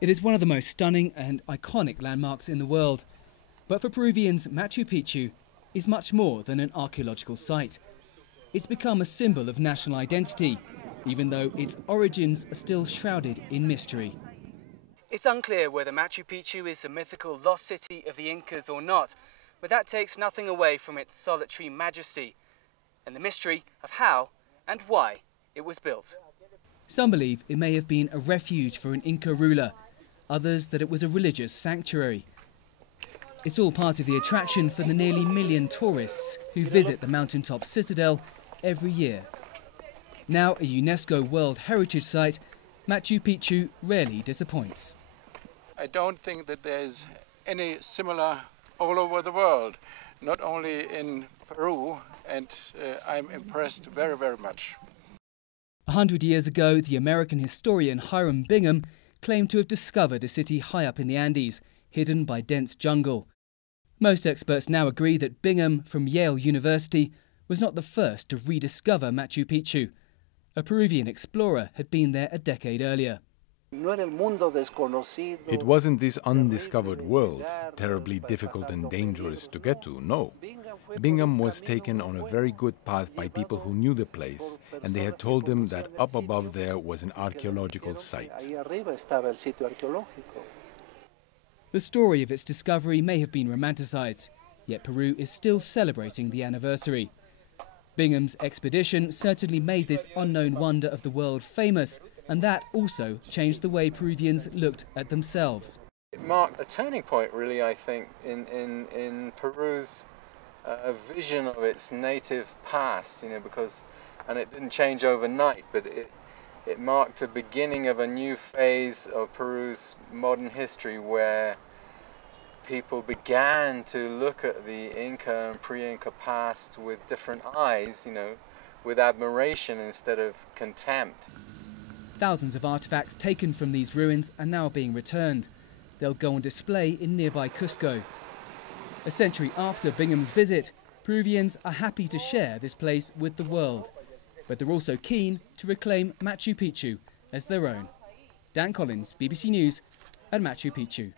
It is one of the most stunning and iconic landmarks in the world. But for Peruvians, Machu Picchu is much more than an archaeological site. It's become a symbol of national identity, even though its origins are still shrouded in mystery. It's unclear whether Machu Picchu is a mythical lost city of the Incas or not, but that takes nothing away from its solitary majesty and the mystery of how and why it was built. Some believe it may have been a refuge for an Inca ruler, others that it was a religious sanctuary. It's all part of the attraction for the nearly 1 million tourists who visit the mountaintop citadel every year. Now a UNESCO World Heritage Site, Machu Picchu rarely disappoints. I don't think that there's any similar all over the world, not only in Peru, and I'm impressed very, very much. 100 years ago, the American historian Hiram Bingham claimed to have discovered a city high up in the Andes, hidden by dense jungle. Most experts now agree that Bingham from Yale University was not the first to rediscover Machu Picchu. A Peruvian explorer had been there a decade earlier. It wasn't this undiscovered world, terribly difficult and dangerous to get to, no. Bingham was taken on a very good path by people who knew the place, and they had told him that up above there was an archaeological site. The story of its discovery may have been romanticized, yet Peru is still celebrating the anniversary. Bingham's expedition certainly made this unknown wonder of the world famous, and that also changed the way Peruvians looked at themselves. It marked a turning point, really, I think, in Peru's vision of its native past, and it didn't change overnight, but it marked a beginning of a new phase of Peru's modern history where people began to look at the Inca and pre-Inca past with different eyes, with admiration instead of contempt. Thousands of artifacts taken from these ruins are now being returned. They'll go on display in nearby Cusco. A century after Bingham's visit, Peruvians are happy to share this place with the world. But they're also keen to reclaim Machu Picchu as their own. Dan Collins, BBC News at Machu Picchu.